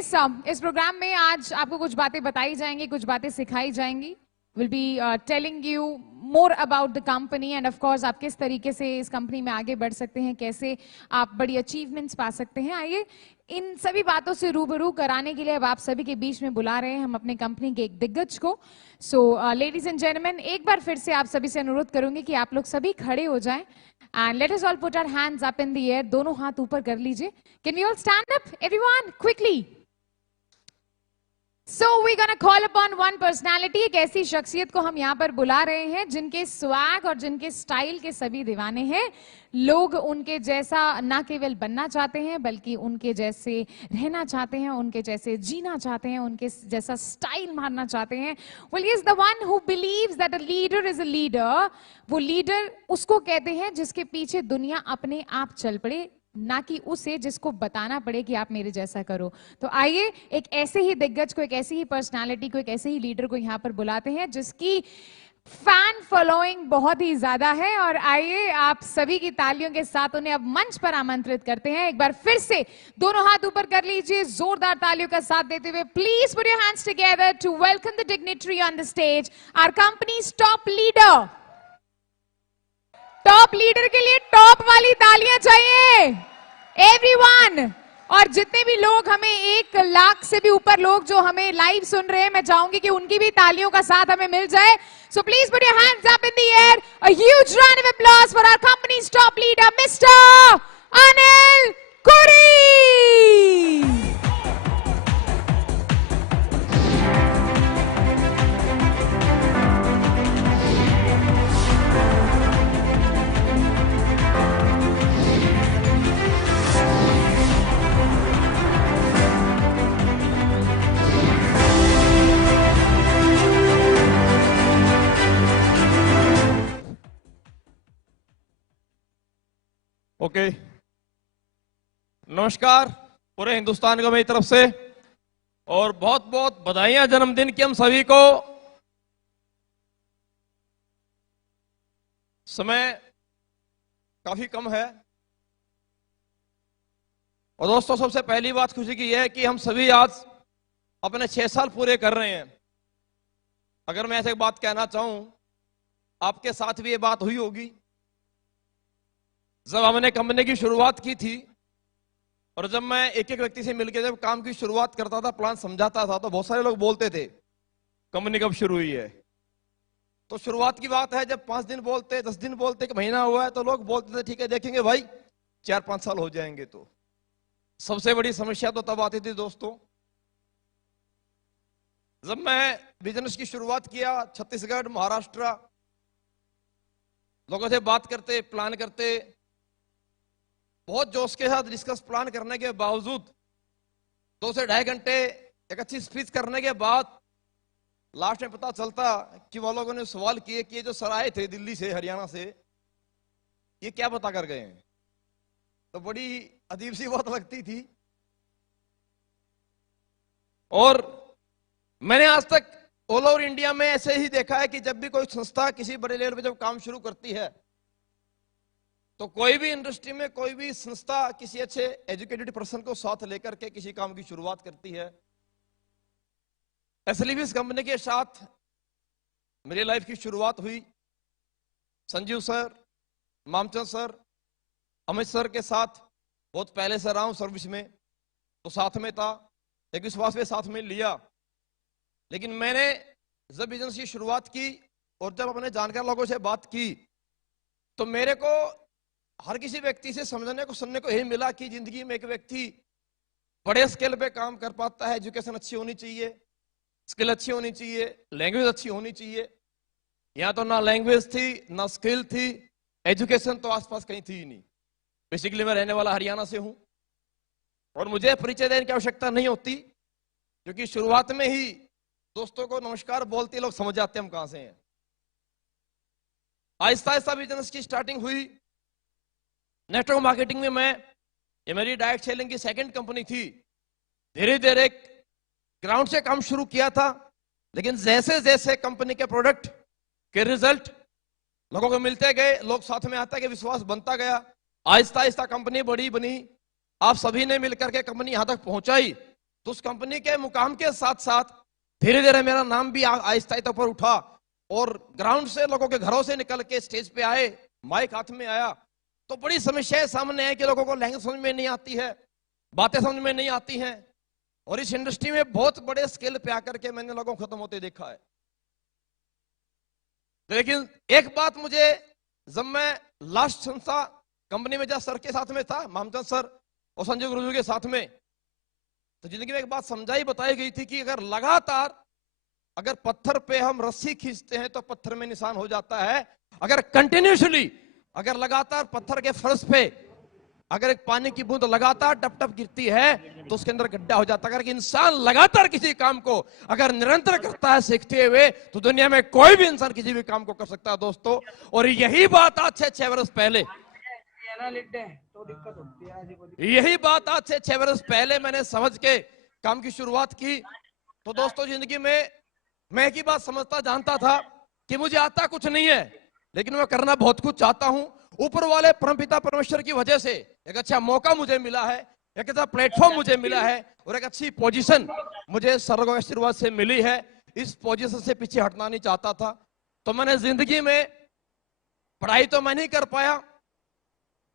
इस प्रोग्राम में आज आपको कुछ बातें बताई जाएंगी, कुछ बातें सिखाई जाएंगी. Will be telling you more about the company end of course आप किस तरीके से इस कंपनी में आगे बढ़ सकते हैं, कैसे आप बड़ी अचीवमेंट्स पा सकते हैं. आइए इन सभी बातों से रूबरू कराने के लिए अब आप सभी के बीच में बुला रहे हैं हम अपने कंपनी के एक दिग्गज को. सो लेडीज एंड जेंटलमैन, एक बार फिर से आप सभी से अनुरोध करूंगी कि आप लोग सभी खड़े हो जाएं and let us all put our hands up in the air. दोनों हाथ ऊपर कर लीजिए. Can we all stand up everyone quickly. So we're gonna call upon one personality. एक ऐसी शख्सियत को हम यहाँ पर बुला रहे हैं जिनके स्वैग और जिनके स्टाइल के सभी दीवाने हैं. लोग उनके जैसा ना केवल बनना चाहते हैं बल्कि उनके जैसे रहना चाहते हैं, उनके जैसे जीना चाहते हैं, उनके जैसा स्टाइल मारना चाहते हैं. Well, he is the one who believes that a leader is a leader. वो लीडर उसको कहते हैं जिसके पीछे दुनिया अपने आप चल पड़े, ना कि उसे जिसको बताना पड़े कि आप मेरे जैसा करो. तो आइए एक ऐसे ही दिग्गज को, एक ऐसी ही पर्सनालिटी को, एक ऐसे ही लीडर को यहाँ पर बुलाते हैं जिसकी फैन फॉलोइंग बहुत ही ज्यादा है. और आइए आप सभी की तालियों के साथ उन्हें अब मंच पर आमंत्रित करते हैं. एक बार फिर से दोनों हाथ ऊपर कर लीजिए, जोरदार तालियों का साथ देते हुए please put your hands together to welcome the dignitary on the stage, our company's top leader. Top leader के लिए टॉप वाली तालियां चाहिए एवरीवन. और जितने भी लोग हमें 1 लाख से भी ऊपर लोग जो हमें लाइव सुन रहे हैं, मैं चाहूंगी कि उनकी भी तालियों का साथ हमें मिल जाए. So please put your hands up in the air. A huge round of applause for our company's top leader mister Anil Kuri. Okay, नमस्कार पूरे हिंदुस्तान को मेरी तरफ से और बहुत बहुत बधाइयां जन्मदिन की हम सभी को. समय काफी कम है और दोस्तों सबसे पहली बात खुशी की यह है कि हम सभी आज अपने 6 साल पूरे कर रहे हैं. अगर मैं ऐसे एक बात कहना चाहूं, आपके साथ भी ये बात हुई होगी. जब हमने कंपनी की शुरुआत की थी और जब मैं एक एक व्यक्ति से मिलकर जब काम की शुरुआत करता था, प्लान समझाता था, तो बहुत सारे लोग बोलते थे कंपनी कब शुरू हुई है. तो शुरुआत की बात है, जब 5 दिन बोलते, 10 दिन बोलते, 1 महीना हुआ है, तो लोग बोलते थे ठीक है देखेंगे भाई 4-5 साल हो जाएंगे. तो सबसे बड़ी समस्या तो तब आती थी दोस्तों जब मैं बिजनेस की शुरुआत किया. छत्तीसगढ़, महाराष्ट्र, लोगों से बात करते, प्लान करते, बहुत जोश के साथ डिस्कस प्लान करने के बावजूद 2 से 2.5 घंटे एक अच्छी स्पीच करने के बाद लास्ट में पता चलता कि वो लोगों ने सवाल किए कि ये जो सर आए थे दिल्ली से, हरियाणा से, ये क्या बता कर गए हैं. तो बड़ी अजीब सी बात लगती थी. और मैंने आज तक ऑल ओवर इंडिया में ऐसे ही देखा है कि जब भी कोई संस्था किसी बड़े लेवल पे जब काम शुरू करती है, तो कोई भी इंडस्ट्री में कोई भी संस्था किसी अच्छे एजुकेटेड पर्सन को साथ लेकर के किसी काम की शुरुआत करती है. इसलिए इस कंपनी के साथ मेरी लाइफ की शुरुआत हुई. Sanjeev sir, Mamchand sir, Amit sir के साथ बहुत पहले से रहा हूं सर्विस में, तो साथ में था, एक विश्वास में साथ में लिया. लेकिन मैंने जब बिजनेस की शुरुआत की और जब अपने जानकार लोगों से बात की, तो मेरे को हर किसी व्यक्ति से समझने को, सुनने को यही मिला कि जिंदगी में एक व्यक्ति बड़े स्केल पे काम कर पाता है. एजुकेशन अच्छी होनी चाहिए, स्किल अच्छी होनी चाहिए, लैंग्वेज अच्छी होनी चाहिए. यहाँ तो ना लैंग्वेज थी, ना स्किल थी, एजुकेशन तो आसपास कहीं थी ही नहीं. बेसिकली मैं रहने वाला हरियाणा से हूं और मुझे परिचय देने की आवश्यकता नहीं होती, क्योंकि शुरुआत में ही दोस्तों को नमस्कार बोलते लोग समझ जाते हैं हम कहां से हैं. आहिस्ता आहिस्ता बिजनेस की स्टार्टिंग हुई. नेटवर्क मार्केटिंग में ये मेरी डायरेक्ट सेलिंग की 2nd कंपनी थी. धीरे धीरे ग्राउंड से काम शुरू किया था, लेकिन जैसे जैसे कंपनी के प्रोडक्ट के रिजल्ट लोगों को मिलते गए, लोग साथ में आते गए, विश्वास बनता गया. आहिस्ता आहिस्ता कंपनी बड़ी बनी. आप सभी ने मिलकर के कंपनी यहां तक पहुंचाई तो उस कंपनी के मुकाम के साथ साथ धीरे धीरे मेरा नाम भी आहिस्ता आहिस्ता ऊपर उठा और ग्राउंड से लोगों के घरों से निकल के स्टेज पे आए, माइक हाथ में आया तो बड़ी समस्याएं सामने है कि लोगों को लैंग्वेज समझ में नहीं आती है, बातें समझ में नहीं आती हैं। और इस इंडस्ट्री में बहुत बड़े स्केल पे आकर के मैंने लोगों को खत्म होते देखा है। लेकिन एक बात मुझे, जब मैं लास्ट संस्था कंपनी में जब सर के साथ में था, मामचंद सर और संजय गुरुजी के साथ में, तो जिंदगी में एक बात समझाई बताई गई थी कि अगर लगातार अगर पत्थर पे हम रस्सी खींचते हैं तो पत्थर में निशान हो जाता है। अगर कंटिन्यूसली अगर लगातार पत्थर के फर्श पे अगर एक पानी की बूंद लगातार टप टप गिरती है तो उसके अंदर गड्ढा हो जाता है। अगर इंसान लगातार किसी काम को अगर निरंतर करता है सीखते हुए, तो दुनिया में कोई भी इंसान किसी भी काम को कर सकता है दोस्तों। और यही बात आज से 6 वर्ष पहले, यही बात आज से 6 वर्ष पहले मैंने समझ के काम की शुरुआत की। तो दोस्तों जिंदगी में मैं एक ही बात समझता जानता था कि मुझे आता कुछ नहीं है, लेकिन मैं करना बहुत कुछ चाहता हूं। ऊपर वाले परमपिता परमेश्वर की वजह से एक अच्छा मौका मुझे मिला है, एक अच्छा प्लेटफॉर्म मुझे मिला है और एक अच्छी पोजीशन मुझे सर्वों के आशीर्वाद से मिली है। इस पोजीशन से पीछे हटना नहीं चाहता था। तो मैंने जिंदगी में पढ़ाई तो मैं नहीं कर पाया,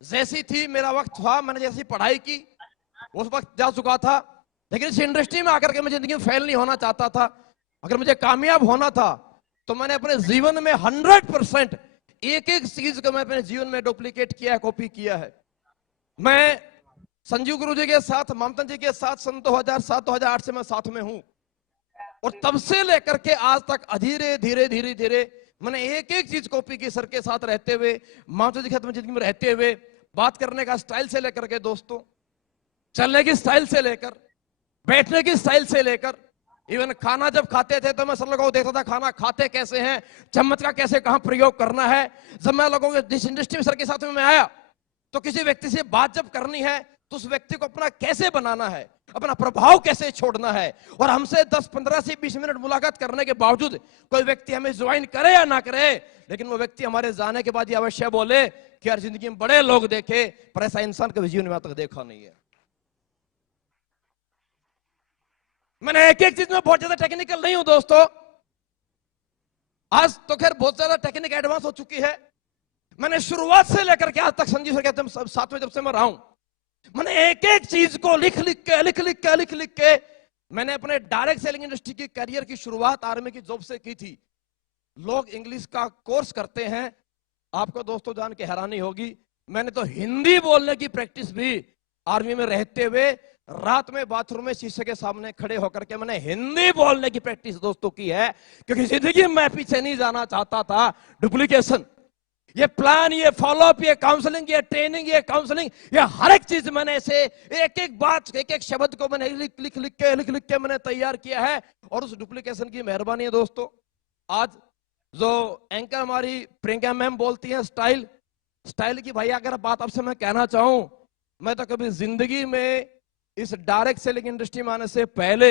जैसी थी मेरा वक्त था, मैंने जैसी पढ़ाई की उस वक्त जा चुका था। लेकिन इस इंडस्ट्री में आकर के मैं जिंदगी में फेल नहीं होना चाहता था। अगर मुझे कामयाब होना था तो मैंने अपने जीवन में 100% एक एक चीज को मैं अपने जीवन में डुप्लीकेट किया है, कॉपी किया है। मैं संजीव गुरु जी के साथ, मामचंद जी के साथ सन 2007-2008 से मैं साथ में हूं और तब से लेकर के आज तक धीरे धीरे धीरे धीरे मैंने एक एक चीज कॉपी की, सर के साथ रहते हुए, मामचंद जी के साथ जिंदगी में रहते हुए, बात करने का स्टाइल से लेकर के दोस्तों, चलने की स्टाइल से लेकर, बैठने की स्टाइल से लेकर, इवन खाना जब खाते थे तो मैं सब लोगों को देखता था खाना खाते कैसे हैं, चम्मच का कैसे कहां प्रयोग करना है। जब मैं लोगों के जिस इंडस्ट्री में सर के साथ में मैं आया तो किसी व्यक्ति से बात जब करनी है तो उस व्यक्ति को अपना कैसे बनाना है, अपना प्रभाव कैसे छोड़ना है। और हमसे 10-15 से 20 मिनट मुलाकात करने के बावजूद कोई व्यक्ति हमें ज्वाइन करे या ना करे, लेकिन वो व्यक्ति हमारे जाने के बाद ये अवश्य बोले कि यार जिंदगी में बड़े लोग देखे पर ऐसा इंसान कभी जीवन में आज तक देखा नहीं है। मैंने एक एक चीज में बहुत ज्यादा टेक्निकल नहीं हूं दोस्तों, आज तो खैर बहुत ज्यादा टेक्निक एडवांस हो चुकी है। मैंने शुरुआत से लेकर के आज तक संजीव सर के साथ में जब से मैं रहा हूं, मैंने एक एक चीज को लिख लिख के मैंने अपने डायरेक्ट सेलिंग इंडस्ट्री की करियर की शुरुआत आर्मी की जॉब से की थी। लोग इंग्लिश का कोर्स करते हैं, आपको दोस्तों जान के हैरानी होगी, मैंने तो हिंदी बोलने की प्रैक्टिस भी आर्मी में रहते हुए रात में बाथरूम में शीशे के सामने खड़े होकर के मैंने हिंदी बोलने की प्रैक्टिस दोस्तों की है। क्योंकि जिंदगी में मैं पीछे नहीं जाना चाहता था। डुप्लीकेशन, ये प्लान, ये फॉलोअप, ये काउंसलिंग, ये ट्रेनिंग, ये काउंसलिंग, ये हर एक चीज मैंने ऐसे एक एक बात, एक एक शब्द को मैंने लिख के मैंने तैयार किया है। और उस डुप्लीकेशन की मेहरबानी है दोस्तों। आज जो एंकर हमारी प्रियंका मैम बोलती है स्टाइल की, भाई अगर बात आपसे मैं कहना चाहूं, मैं तो कभी जिंदगी में इस डायरेक्ट सेलिंग इंडस्ट्री में आने से पहले,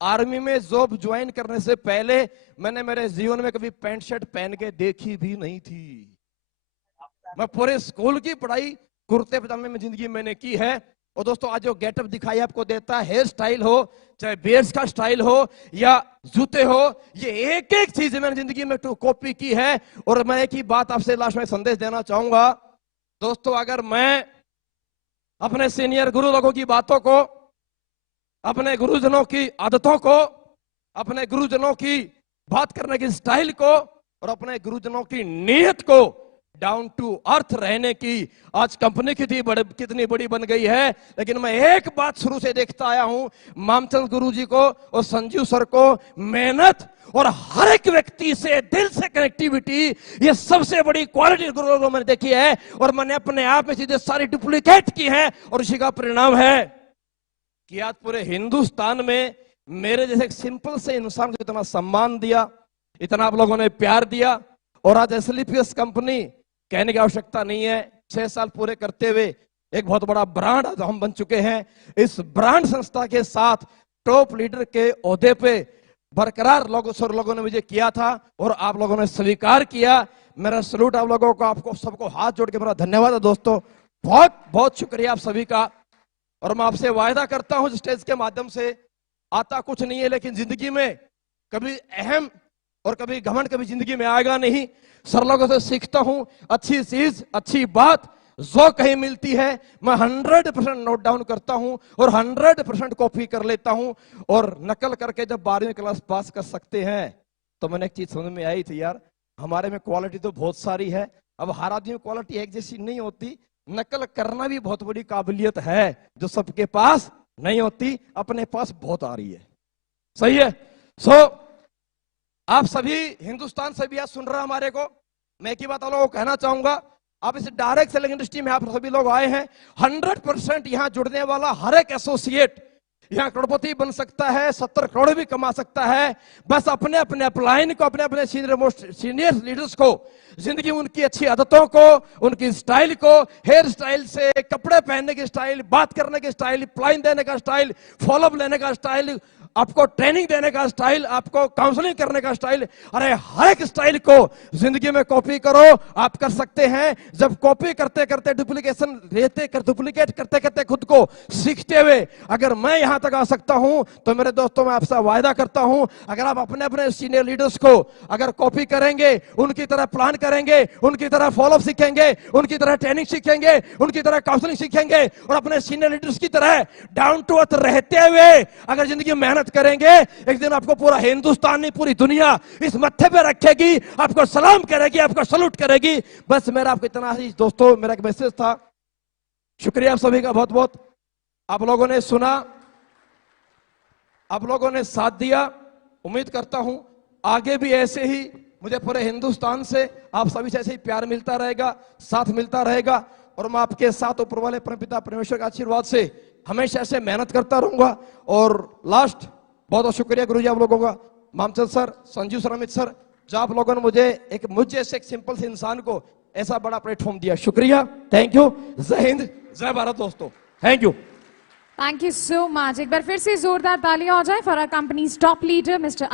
आर्मी में जॉब ज्वाइन करने से पहले, मैंने मेरे जीवन में कभी पैंट शर्ट पहन के देखी भी नहीं थी। मैं पूरे स्कूल की पढ़ाई कुर्ते पजामे में जिंदगी मैंने की है। और दोस्तों आज जो गेटअप दिखाई आपको देता है, हेयर स्टाइल हो, चाहे बेयर्स का स्टाइल हो या जूते हो, ये एक एक चीज मैंने जिंदगी में कॉपी की है। और मैं एक ही बात आपसे लास्ट में संदेश देना चाहूंगा दोस्तों, अगर मैं अपने सीनियर गुरु लोगों की बातों को, अपने गुरुजनों की आदतों को, अपने गुरुजनों की बात करने की स्टाइल को और अपने गुरुजनों की नीयत को, डाउन टू अर्थ रहने की आज कंपनी कितनी बड़ी बन गई है। लेकिन मैं एक बात शुरू से देखता आया हूं, मामचंद गुरु जी को और संजीव सर को, मेहनत और हर एक व्यक्ति से दिल से कनेक्टिविटी, ये सबसे बड़ी क्वालिटी गुरु लोगों मैंने देखी है। और मैंने अपने आप में चीजें सारी डुप्लीकेट की है और उसी का परिणाम है कि आज पूरे हिंदुस्तान में मेरे जैसे एक सिंपल से इंसान को इतना सम्मान दिया, इतना आप लोगों ने प्यार दिया। और आज एसएलपीएस कंपनी, कहने की आवश्यकता नहीं है, 6 साल पूरे करते हुए एक बहुत बड़ा ब्रांड आज हम बन चुके हैं। इस ब्रांड संस्था के साथ टॉप लीडर के ओहदे पे बरकरार लोगों ने मुझे किया था और आप लोगों ने स्वीकार किया। मेरा सलूट आप लोगों को, आपको सबको हाथ जोड़ के मेरा धन्यवाद है दोस्तों। बहुत बहुत शुक्रिया आप सभी का। और मैं आपसे वायदा करता हूं स्टेज के माध्यम से, आता कुछ नहीं है लेकिन जिंदगी में कभी अहम और कभी घमंड कभी जिंदगी में आएगा नहीं। सर लोगों से सीखता हूं, अच्छी चीज अच्छी बात जो कहीं मिलती है मैं 100% नोट डाउन करता हूं और 100% कॉपी कर लेता हूं, और नकल करके जब 12वीं क्लास पास कर सकते हैं तो मैंने एक चीज समझ में आई थी, यार हमारे में क्वालिटी तो बहुत सारी है, अब हर आदमी में क्वालिटी एक जैसी नहीं होती, नकल करना भी बहुत बड़ी काबिलियत है जो सबके पास नहीं होती, अपने पास बहुत आ रही है। सही है। आप सभी हिंदुस्तान से भी आज सुन रहे हैं हमारे को, मैं एक ही बात आप लोगों को कहना चाहूंगा, आप इस डायरेक्ट सेलिंग इंडस्ट्री में आप सभी लोग आए हैं, 100% यहां जुड़ने वाला हर एक एसोसिएट यहां करोड़पति बन सकता है, 70 करोड़ भी कमा सकता है। बस अपने अपने अपलाइन को, अपने अपने सीनियर लीडर्स को, जिंदगी उनकी अच्छी आदतों को, उनकी स्टाइल को, हेयर स्टाइल से कपड़े पहनने की स्टाइल, बात करने की स्टाइल, प्लाइन देने का स्टाइल, फॉलोअप लेने का स्टाइल, आपको ट्रेनिंग देने का स्टाइल, आपको काउंसलिंग करने का स्टाइल, अरे हर एक स्टाइल को जिंदगी में कॉपी करो, आप कर सकते हैं। जब कॉपी करते करते डुप्लीकेट करते करते खुद को सीखते हुए अगर मैं यहां तक आ सकता हूं तो मेरे दोस्तों मैं आपसे वायदा करता हूं, अगर आप अपने अपने सीनियर लीडर्स को अगर कॉपी करेंगे, उनकी तरह प्लान करेंगे, उनकी तरह फॉलोअप सीखेंगे, उनकी तरह ट्रेनिंग सीखेंगे, उनकी तरह काउंसलिंग सीखेंगे और अपने सीनियर लीडर्स की तरह डाउन टू अर्थ रहते हुए अगर जिंदगी में मेहनत करेंगे, एक दिन आपको पूरा हिंदुस्तान नहीं पूरी दुनिया इस मत्थे पे रखेगी, आपको सलाम करेगी, आपको सलूट करेगी। बस मेरा आपको इतना ही दोस्तों, मेरा एक मैसेज था। शुक्रिया आप सभी का बहुत बहुत, आप लोगों ने सुना, आप लोगों ने साथ दिया। उम्मीद करता हूं आगे भी ऐसे ही मुझे पूरे हिंदुस्तान से आप सभी से ऐसे ही प्यार मिलता रहेगा, साथ मिलता रहेगा, और मैं आपके साथ ऊपर वाले परमपिता परमेश्वर के आशीर्वाद से हमेशा से मेहनत करता रहूंगा। और लास्ट बहुत बहुत शुक्रिया गुरुजी आप लोगों का, Mamchand sir, Sanjeev sir, Amit sir, जो आप लोगों ने मुझे से एक सिंपल से इंसान को ऐसा बड़ा प्लेटफॉर्म दिया। शुक्रिया, थैंक यू, जय हिंद, जय भारत दोस्तों, thank you. Thank you so much. एक बार फिर से जोरदार तालियां हो जाए for our company's top leader mister